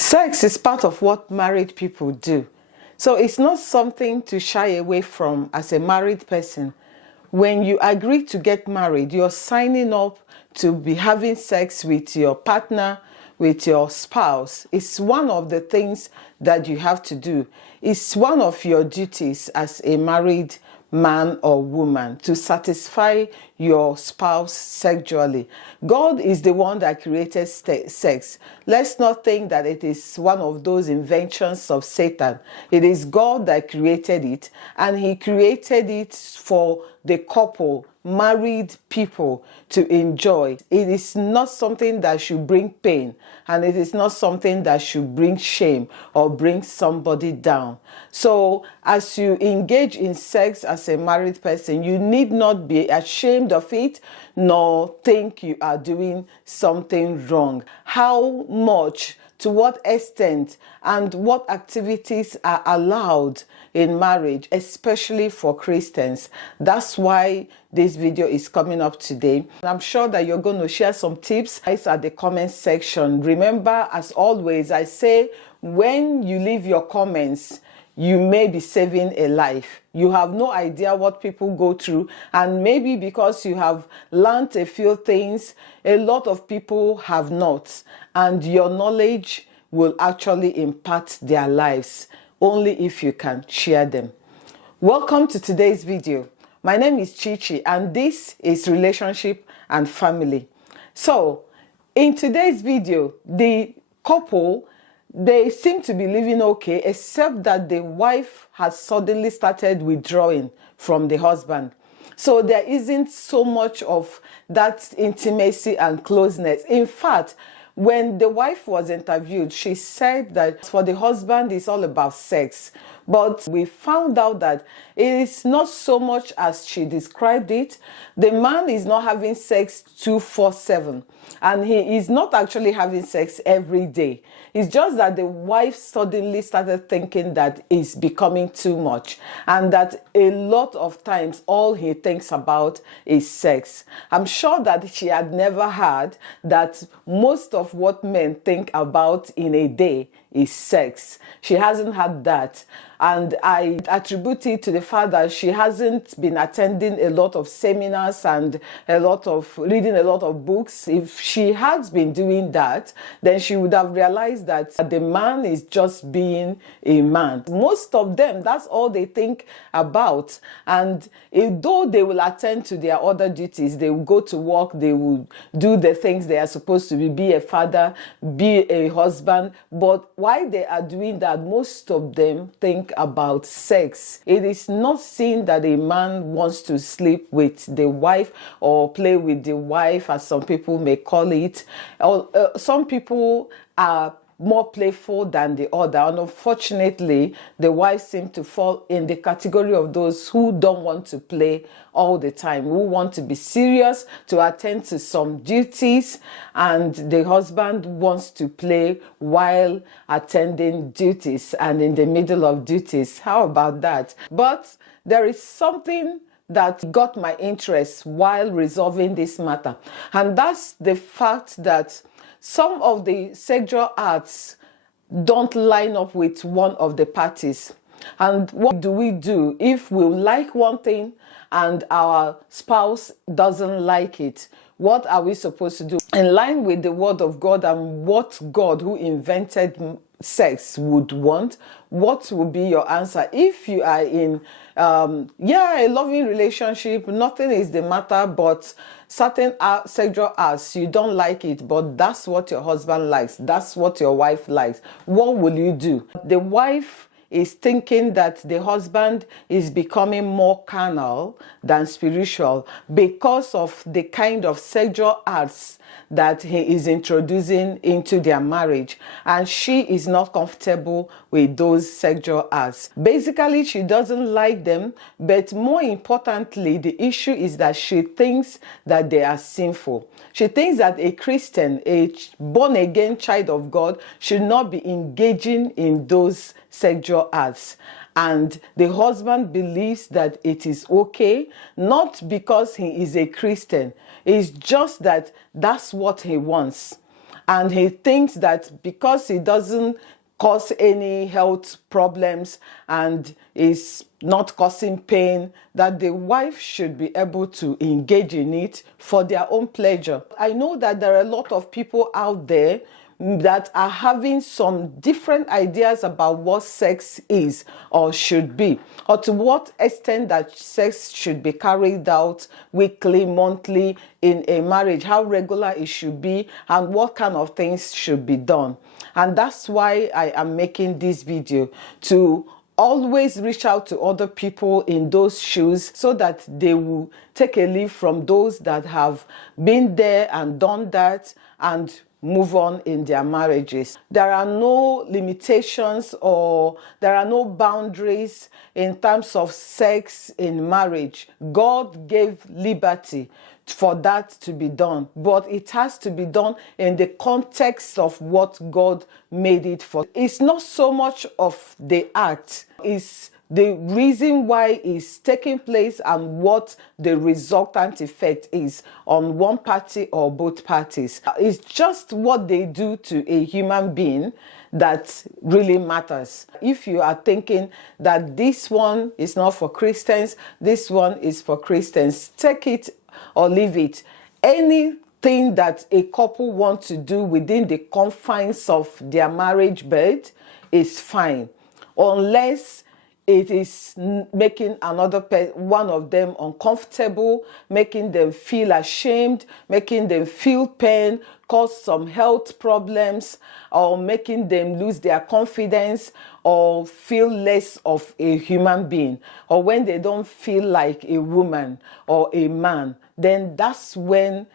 Sex is part of what married people do. So it's not something to shy away from as a married person. When you agree to get married, you're signing up to be having sex with your partner, with your spouse. It's one of the things that you have to do. It's one of your duties as a married man or woman to satisfy your spouse sexually. God is the one that created sex. Let's not think that it is one of those inventions of Satan. It is God that created it, and he created it for the couple, married people, to enjoy. It is not something that should bring pain, and it is not something that should bring shame or bring somebody down. So as you engage in sex as a married person, you need not be ashamed of it, nor think you are doing something wrong. How much, to what extent, and what activities are allowed in marriage, especially for Christians? That's why this video is coming up today. I'm sure that you're going to share some tips at the comment section. Remember, as always, I say, when you leave your comments, you may be saving a life. You have no idea what people go through, and maybe because you have learned a few things, a lot of people have not, and your knowledge will actually impact their lives only if you can share them. Welcome to today's video. My name is Chichi, and this is Relationship and Family. So in today's video, the couple, they seem to be living okay, except that the wife has suddenly started withdrawing from the husband. So there isn't so much of that intimacy and closeness. In fact, when the wife was interviewed, she said that for the husband, it's all about sex. But we found out that it is not so much as she described it. The man is not having sex 24/7, and he is not actually having sex every day. It's just that the wife suddenly started thinking that it's becoming too much, and that a lot of times all he thinks about is sex. I'm sure that she had never heard that most of what men think about in a day is sex. She hasn't had that. And I attribute it to the fact that she hasn't been attending a lot of seminars and reading a lot of books. If she had been doing that, then she would have realized that the man is just being a man. Most of them, that's all they think about. And though they will attend to their other duties, they will go to work, they will do the things they are supposed to be a father, be a husband. But while they are doing that, most of them think about sex. It is not seen that a man wants to sleep with the wife or play with the wife, as some people may call it. Some people are more playful than the other, and unfortunately the wives seem to fall in the category of those who don't want to play all the time, who want to be serious, to attend to some duties, and the husband wants to play while attending duties and in the middle of duties. How about that? But there is something that got my interest while resolving this matter, and that's the fact that some of the sexual acts don't line up with one of the parties. And what do we do if we like one thing and our spouse doesn't like it? What are we supposed to do? In line with the word of God and what God, who invented sex, would want, what would be your answer? If you are in a loving relationship, nothing is the matter, but certain sexual acts, you don't like it, but that's what your husband likes, that's what your wife likes, what will you do? The wife is thinking that the husband is becoming more carnal than spiritual because of the kind of sexual acts that he is introducing into their marriage, and she is not comfortable with those sexual acts. Basically, she doesn't like them, but more importantly, the issue is that she thinks that they are sinful. She thinks that a Christian, a born-again child of God, should not be engaging in those sexual acts. And the husband believes that it is okay, not because he is a Christian. It's just that that's what he wants. and he thinks that because he doesn't cause any health problems and is not causing pain, that the wife should be able to engage in it for their own pleasure. I know that there are a lot of people out there that are having some different ideas about what sex is or should be, or to what extent that sex should be carried out weekly, monthly in a marriage, how regular it should be, and what kind of things should be done. And that's why I am making this video, to always reach out to other people in those shoes so that they will take a leaf from those that have been there and done that and move on in their marriages. There are no limitations or there are no boundaries in terms of sex in marriage. God gave liberty for that to be done, but it has to be done in the context of what God made it for. It's not so much of the act, it's the reason why it's taking place and what the resultant effect is on one party or both parties. It's just what they do to a human being that really matters. If you are thinking that this one is not for Christians, this one is for Christians, take it or leave it. Anything that a couple want to do within the confines of their marriage bed is fine, unless it is making one of them uncomfortable, making them feel ashamed, making them feel pain, cause some health problems, or making them lose their confidence or feel less of a human being, or when they don't feel like a woman or a man. Then that's when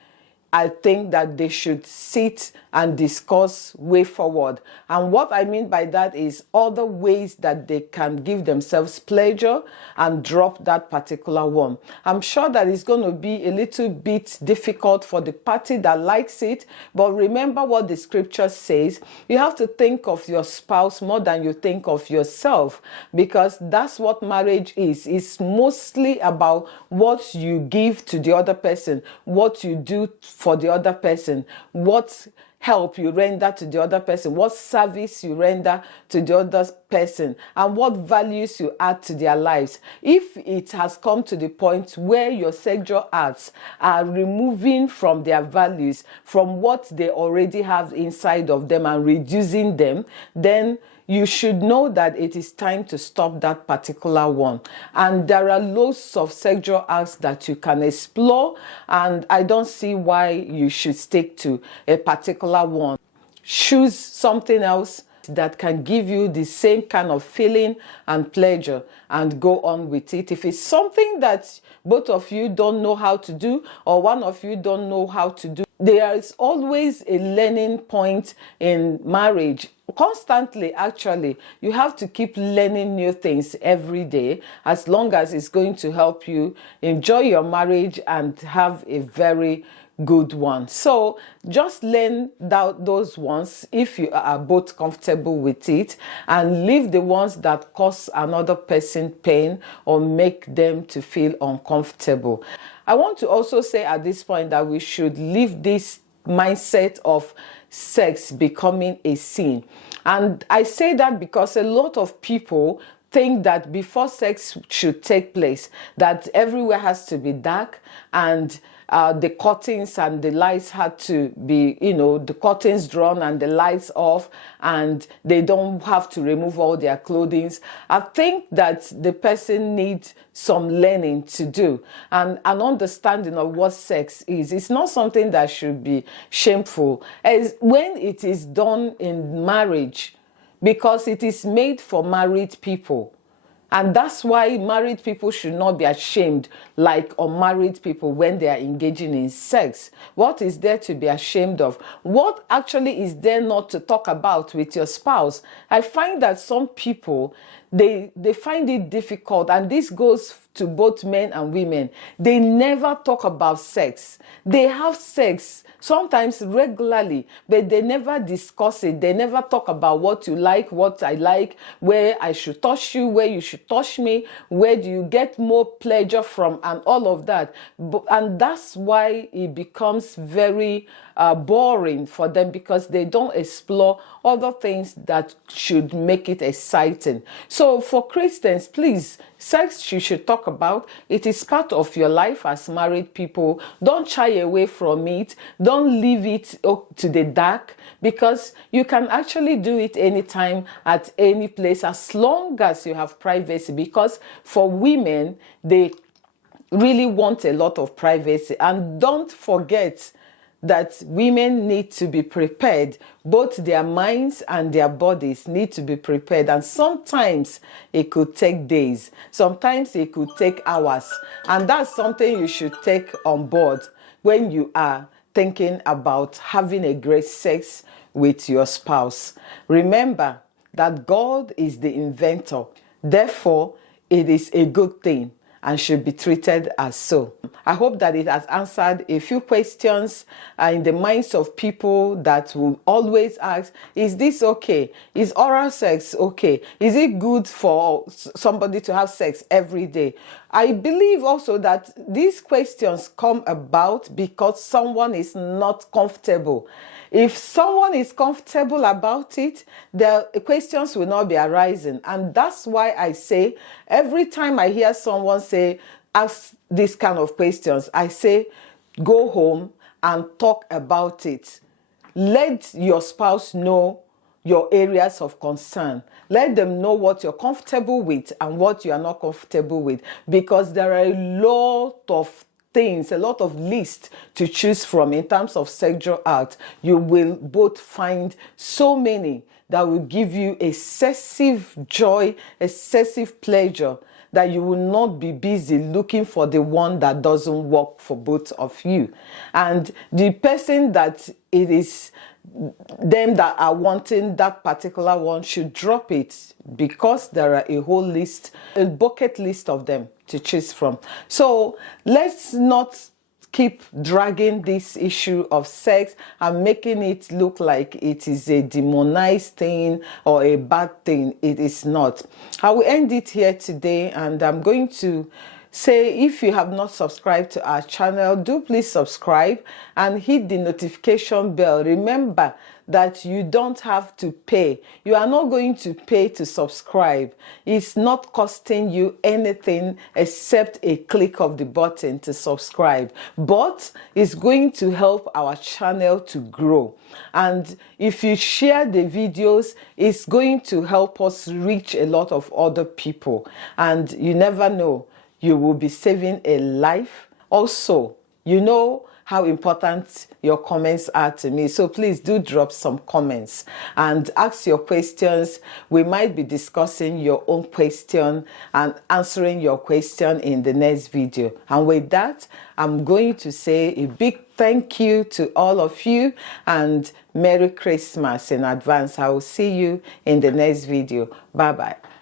I think that they should sit and discuss way forward. And what I mean by that is other ways that they can give themselves pleasure and drop that particular one. I'm sure that it's going to be a little bit difficult for the party that likes it, but remember what the scripture says. You have to think of your spouse more than you think of yourself, because that's what marriage is. It's mostly about what you give to the other person, what you do for the other person, what help you render to the other person, what service you render to the other person, and what values you add to their lives. If it has come to the point where your sexual acts are removing from their values, from what they already have inside of them, and reducing them, then you should know that it is time to stop that particular one. And there are loads of sexual acts that you can explore, and I don't see why you should stick to a particular one. Choose something else that can give you the same kind of feeling and pleasure and go on with it. If it's something that both of you don't know how to do, or one of you don't know how to do, there is always a learning point in marriage. Constantly, actually, you have to keep learning new things every day, as long as it's going to help you enjoy your marriage and have a very good one. So just learn those ones if you are both comfortable with it, and leave the ones that cause another person pain or make them to feel uncomfortable. I want to also say at this point that we should leave this mindset of sex becoming a sin. And I say that because a lot of people think that before sex should take place, that everywhere has to be dark, and the curtains and the lights had to be, the curtains drawn and the lights off, and they don't have to remove all their clothing. I think that the person needs some learning to do, and an understanding of what sex is. It's not something that should be shameful, as when it is done in marriage, because it is made for married people. And that's why married people should not be ashamed like unmarried people when they are engaging in sex. What is there to be ashamed of? What actually is there not to talk about with your spouse? I find that some people, they find it difficult, and this goes to both men and women. They never talk about sex. They have sex sometimes regularly, but they never discuss it. They never talk about what you like, what I like, where I should touch you, where you should touch me, where do you get more pleasure from, and all of that. And that's why it becomes very boring for them, because they don't explore other things that should make it exciting. So for Christians, please, sex you should talk about. It is part of your life as married people. Don't shy away from it. Don't leave it to the dark, because you can actually do it anytime, at any place, as long as you have privacy. Because for women, they really want a lot of privacy. And don't forget that women need to be prepared. Both their minds and their bodies need to be prepared. And sometimes it could take days. Sometimes it could take hours. And that's something you should take on board when you are thinking about having a great sex with your spouse. Remember that God is the inventor. Therefore, it is a good thing and should be treated as so. I hope that it has answered a few questions in the minds of people that will always ask, is this okay? Is oral sex okay? Is it good for somebody to have sex every day? I believe also that these questions come about because someone is not comfortable. If someone is comfortable about it, the questions will not be arising. And that's why I say, every time I hear someone say, ask this kind of questions, I say, go home and talk about it. Let your spouse know your areas of concern. Let them know what you're comfortable with and what you are not comfortable with, because there are a lot of things, a lot of lists to choose from in terms of sexual act. You will both find so many that will give you excessive joy, excessive pleasure, that you will not be busy looking for the one that doesn't work for both of you. And the person that it is them that are wanting that particular one should drop it, because there are a whole list, a bucket list of them to choose from. So let's not keep dragging this issue of sex and making it look like it is a demonized thing or a bad thing. It is not. I will end it here today, and I'm going to say, if you have not subscribed to our channel, do please subscribe and hit the notification bell. Remember that you don't have to pay. You are not going to pay to subscribe. It's not costing you anything except a click of the button to subscribe. But it's going to help our channel to grow. And if you share the videos, it's going to help us reach a lot of other people. And you never know, you will be saving a life. Also, you know how important your comments are to me. So please do drop some comments and ask your questions. We might be discussing your own question and answering your question in the next video. And with that, I'm going to say a big thank you to all of you, and Merry Christmas in advance. I will see you in the next video. Bye-bye.